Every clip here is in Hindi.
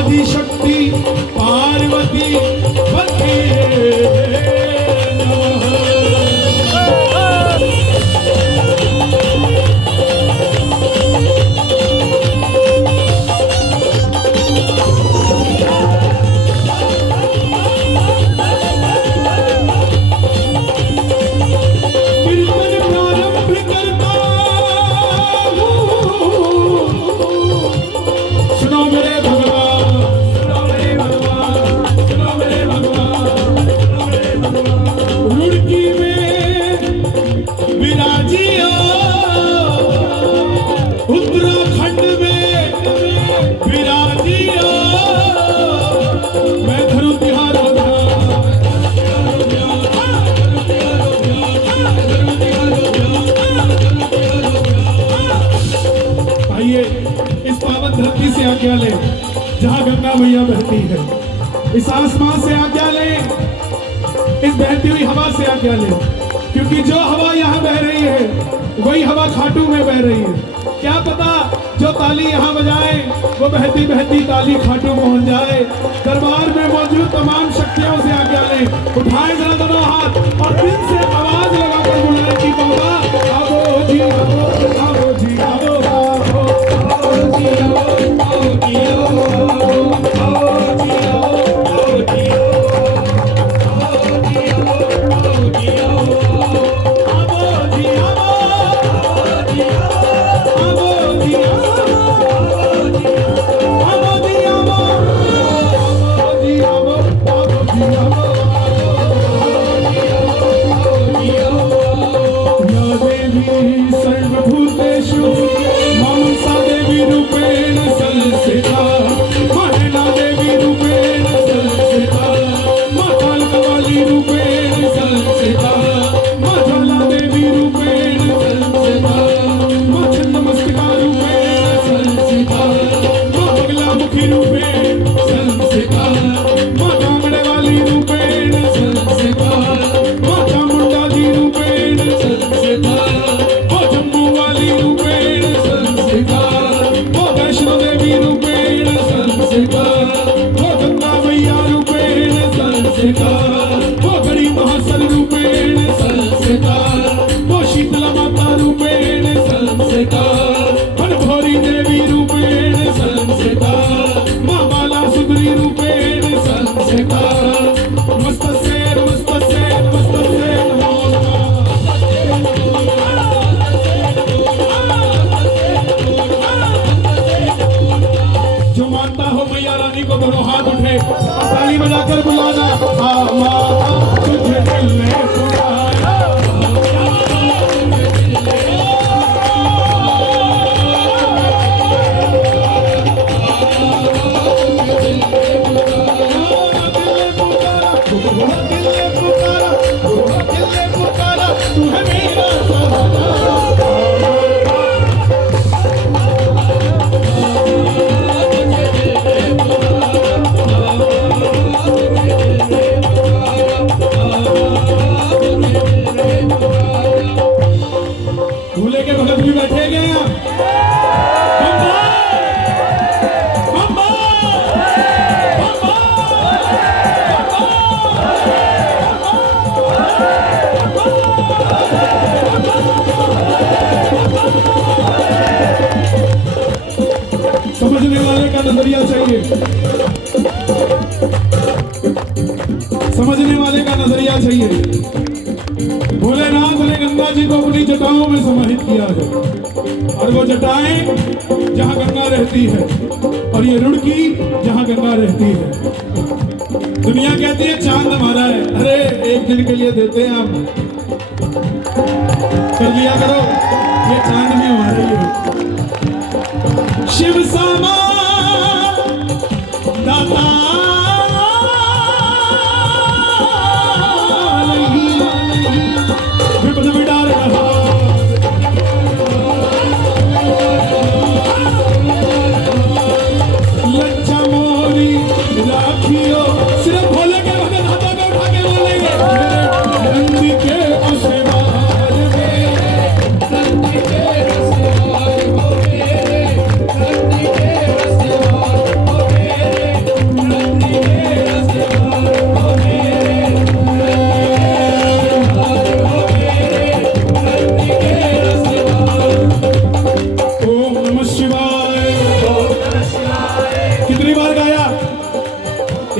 आदिशक्ति पार्वती पते आज्ञा ले जहां गंगा मैया बहती है, इस आसमान से आज्ञा ले, इस बहती हुई हवा से आज्ञा ले, क्योंकि जो हवा यहाँ बह रही है वही हवा खाटू में बह रही है। क्या पता जो ताली यहाँ बजाए वो बहती बहती ताली खाटू पहुंच जाए। दरबार में मौजूद तमाम शक्तियों से आज्ञा ले, उठाए जरा दोनों हाथ और दिल से आवाज लगाकर बुलाए कि बाबा आओ जी आओ, आओ जी आओ, आओ, आओ जी आओ, आओ जी आओ, आओ जी आओ, आओ जी आओ। ताली बजाकर बुलाना तुझे दिल में पुकारा। दूल्हे के भगत भी बैठे गए हैं। समझने वाले का नजरिया चाहिए, समझने वाले का नजरिया चाहिए। भोलेनाथ ने गंगा जी को अपनी जटाओं में समाहित किया है और वो जटाएं जहां गंगा रहती है और ये रुड़की जहां गंगा रहती है। दुनिया कहती है चांद हमारा है, अरे एक दिन के लिए देते हैं हम, कर लिया करो, ये चांद में हमारे लिए। शिव सामा दाता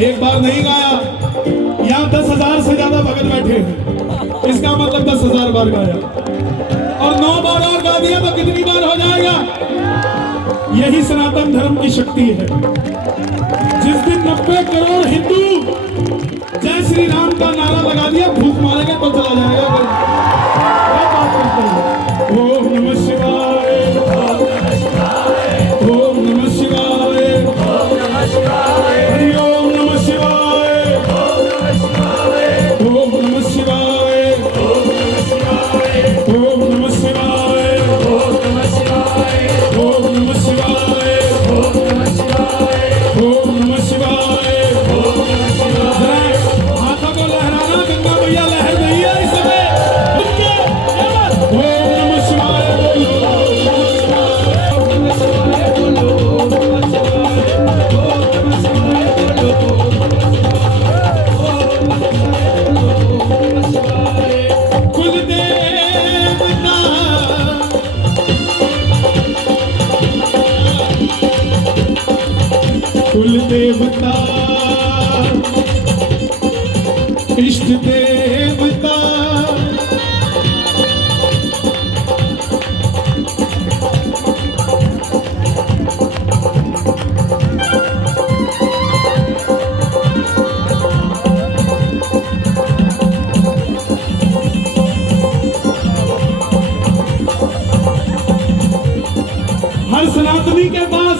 एक बार नहीं गाया, यहाँ 10,000 से ज्यादा भगत बैठे हैं, इसका मतलब 10,000 बार गाया, और 9 बार और गा दिया तो कितनी बार हो जाएगा? यही सनातन धर्म की शक्ति है। जिस दिन 90 करोड़ हिंदू जय श्री राम का नारा लगा दिया, भूख मारेंगे तो चला जाएगा। क्या बात करते हैं? ओम नमः शिवाय, ओम नमः शिवाय, हरि ओम नमः शिवाय, ओम नमः शिवाय, ओम नमः शिवाय, ओम नमः शिवाय, ओम नमः शिवाय। हाथों को लहराना, गंगा मैया लहर रही है इस समय। ओम नमः शिवाय बोलो, कुल देवता, इष्ट देवता, हर सनातनी के पास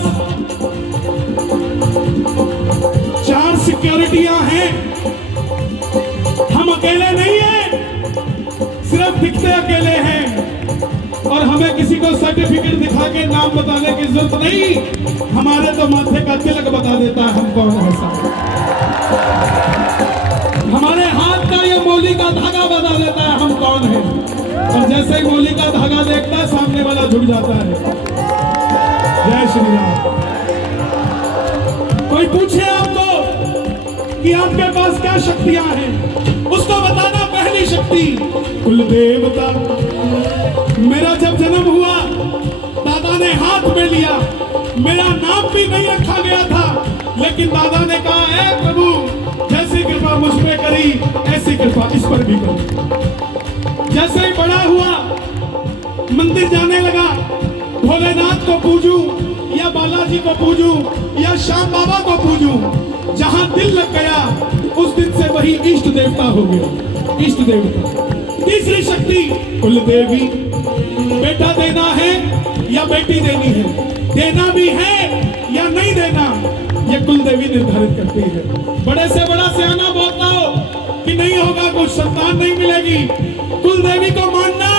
4 सिक्योरिटियां हैं। हम अकेले नहीं हैं, सिर्फ दिखते अकेले हैं, और हमें किसी को सर्टिफिकेट दिखा के नाम बताने की जरूरत नहीं। हमारे तो माथे का तिलक बता देता है हम कौन है साहब। हमारे हाथ का ये मौली का धागा बता देता है हम कौन है, और जैसे ही मौली का धागा देखता है सामने वाला झुक जाता है। जय श्री राम। कोई पूछे आपको कि आपके पास क्या शक्तियां हैं, उसको बताना पहली शक्ति कुल देवता। मेरा जब जन्म हुआ दादा ने हाथ में लिया, मेरा नाम भी नहीं रखा गया था, लेकिन दादा ने कहा है प्रभु जैसी कृपा मुझ पे करी ऐसी कृपा इस पर भी करो। जैसे ही बड़ा हुआ मंदिर जाने लगा, भोलेनाथ को पूजूं या बालाजी को पूजूं या श्याम बाबा को पूजूं, जहां दिल लग गया उस दिन से वही इष्ट देवता हो गया। इष्ट देवता। तीसरी शक्ति कुल देवी। बेटा देना है या बेटी देनी है, देना भी है या नहीं देना, ये कुल देवी निर्धारित करती है। बड़े से बड़ा सियाना बोलता हो कि नहीं होगा, कुछ संतान नहीं मिलेगी, कुल देवी को मानना,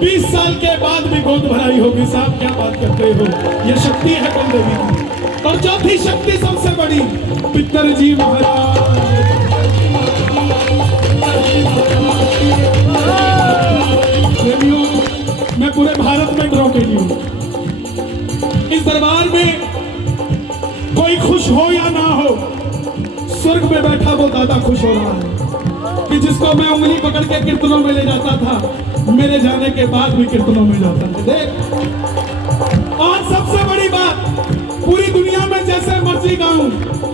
20 साल के बाद भी गोद भराई होगी। साहब क्या बात करते हो, ये शक्ति है कुल देवी की। और चौथी शक्ति सबसे बड़ी पितरजी महाराज। देवियों, मैं पूरे भारत में द्रौपदी हूँ। इस दरबार में कोई खुश हो या ना हो, स्वर्ग में बैठा वो दादा खुश हो रहा है कि जिसको मैं उंगली पकड़ के कीर्तनों में ले जाता था, मेरे जाने के बाद भी कीर्तनों में जाता है। देख, और सबसे बड़ी बात, पूरी दुनिया में जैसे मर्जी गाऊं,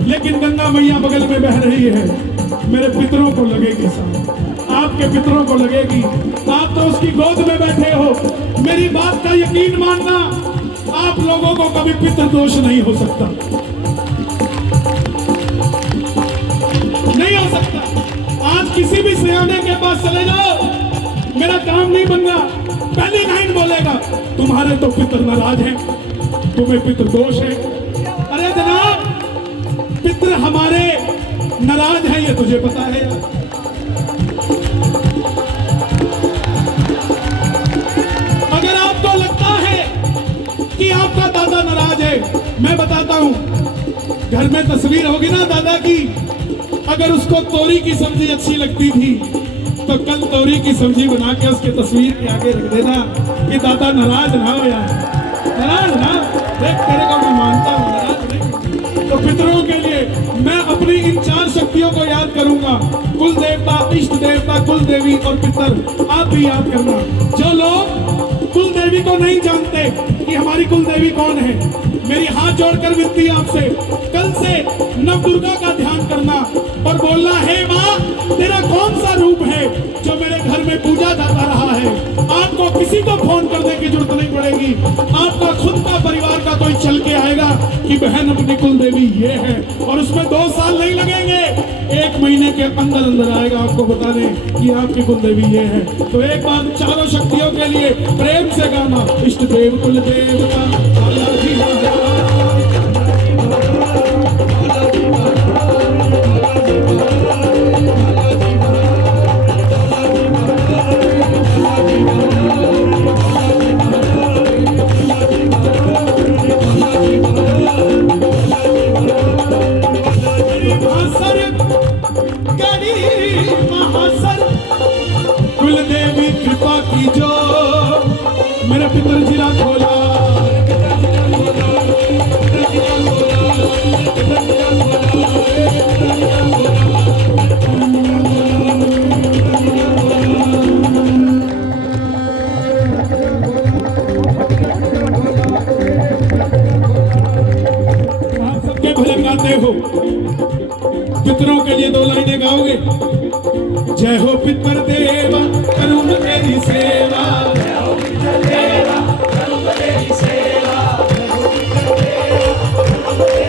लेकिन गंगा मैया बगल में बह रही है, मेरे पितरों को लगेगी साहब, आपके पितरों को लगेगी। आप तो उसकी गोद में बैठे हो, मेरी बात का यकीन मानना, आप लोगों को कभी पितृ दोष नहीं हो सकता, नहीं हो सकता। आज किसी भी सियाने के पास चले जाओ, मेरा काम नहीं बन रहा, पहली लाइन बोलेगा तुम्हारे तो पितृ नाराज हैं, तुम्हें पितृ दोष है। अरे जनाब, पितृ हमारे नाराज हैं ये तुझे पता है? अगर आपको लगता है कि आपका दादा नाराज है, मैं बताता हूं, घर में तस्वीर होगी ना दादा की, अगर उसको तोरी की सब्जी अच्छी लगती थी तो कल तोरी की सब्जी बना के उसके तस्वीर के आगे रख देना कि दादा नाराज ना हो यार, नाराज ना देख, तेरे को मैं मानता हूँ, नाराज नहीं। तो पितरों के लिए मैं अपनी इन 4 शक्तियों को याद करूंगा, कुल देवता, इष्ट देवता, कुल देवी और पितर। आप भी याद करना। जो लोग कुल देवी को नहीं जानते कि हमारी कुल देवी कौन है, मेरी हाथ जोड़कर विनती आपसे, कल से नव दुर्गा का ध्यान करना। को फोन करने की जरूरत नहीं पड़ेगी। आपका खुद का परिवार का कोई चल के आएगा कि बहन अपनी कुल देवी ये है, और उसमें 2 साल नहीं लगेंगे, 1 महीने के अंदर अंदर आएगा आपको बताने कि आपकी कुल देवी ये है। तो एक बार चारों शक्तियों के लिए प्रेम से गाना, इष्ट देव कुल देवता बालाजी कुलदेवी कृपा की जो मेरे पितर जिला खोला, आप सबके भजन गाते हो, पितरों के लिए 2 लाइनें गाओगे। जय हो पितर देवा करूँ तेरी सेवा, जय हो पितर देवा करूँ तेरी सेवा, जय हो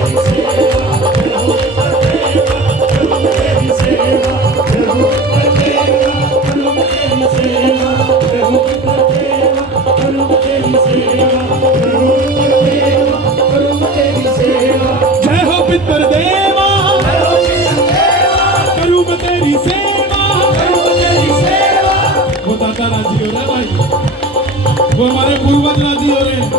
पितर देवा करूँ तेरी सेवा, जय हो पितर देवा करूँ तेरी सेवा, जय हो पितर देवा करूँ तेरी सेवा, जय हो पितर देवा करूँ तेरी सेवा, जय हो पितर देवा करूँ तेरी सेवा। वो दादा राजी हो रहे भाई, वो हमारे पूर्वज राजी हो रहे हैं।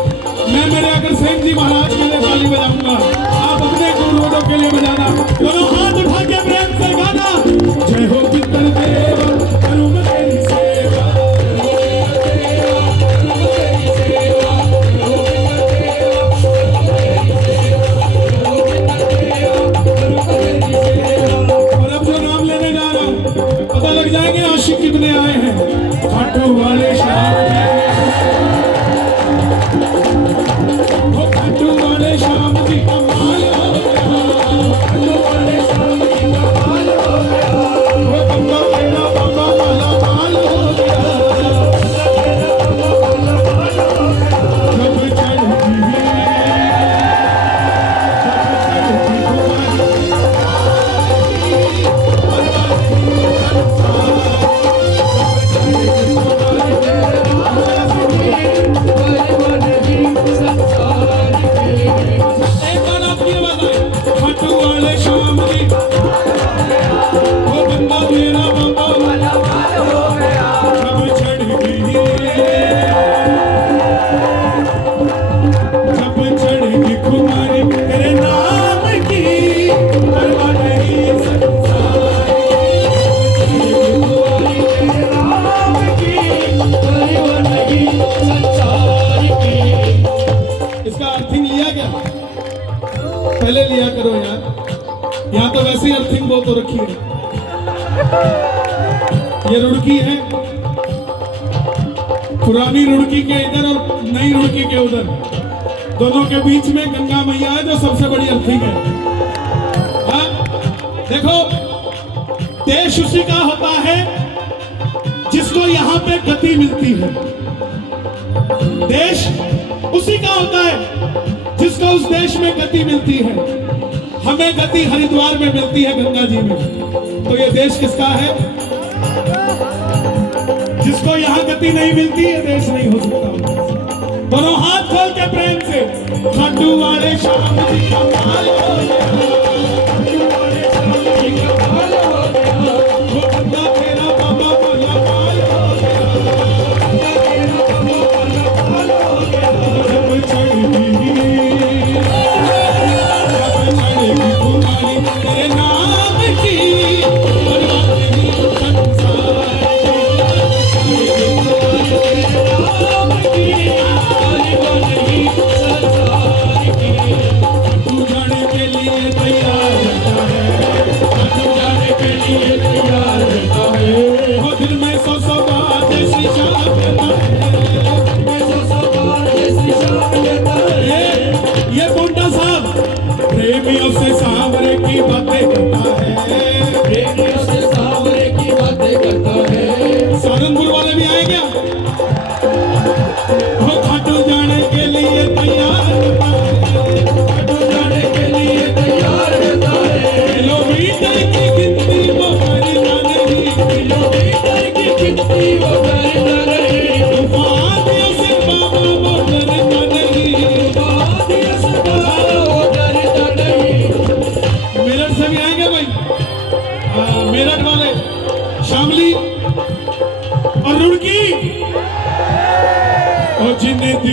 मैं मेरे अग्रसेन जी महाराज के लिए ताली बजाऊंगा, आप अपने पूर्वजों के लिए बजाना। दोनों हाथ उठा के प्रेम से गाना, जय हो पितर देवा करूँ तेरी सेवा, और अब जो नाम लेने जा रहा हूँ पता लग जाएंगे आशिक कितने आए हैं। खाटू वाले श्याम वो खाटू वाले श्याम जी का माल हो गया, खाटू वाले श्याम जी का माल हो गया, वो बंदा पहला बाबा वाला माल हो गया, जब चढ़ती पहले लिया करो यार, यहाँ तो वैसे ही अर्थिंग बहुत हो रखी है। ये रुड़की है, पुरानी रुड़की के इधर और नई रुड़की के उधर, दोनों के बीच में गंगा मैया है जो सबसे बड़ी अर्थिंग है। हाँ देखो, देश उसी का होता है जिसको यहाँ पे गति मिलती है, देश उसी का होता है जिसको उस देश में गति मिलती है। हमें गति हरिद्वार में मिलती है, गंगा जी में। तो ये देश किसका है? जिसको यहाँ गति नहीं मिलती है, देश नहीं हो सकता। दोनों हाथ खोल के प्रेम से, खाटू वाले श्याम जी का माल हो गया, खाटू वाले श्याम जी का माल हो गया, वो बंदा तेरा बाबा वाला माल हो गया, बंदा तेरा बाबा वाला माल हो गया, जब चढ़ी तेरे नाम की तू जाने के लिए तैयार रहता है, तू जाने के लिए तैयार रहता है, वो दिल में सौ बात ऐसी शाम देता है, सौ बात ऐसी शाम देता है। ये मुंडा साहब प्रेमियों से सांवरे की बातें करता है, प्रेमियों से सांवरे की बातें करता है। सहारनपुर वाले भी आए क्या?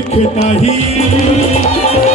दिखता ही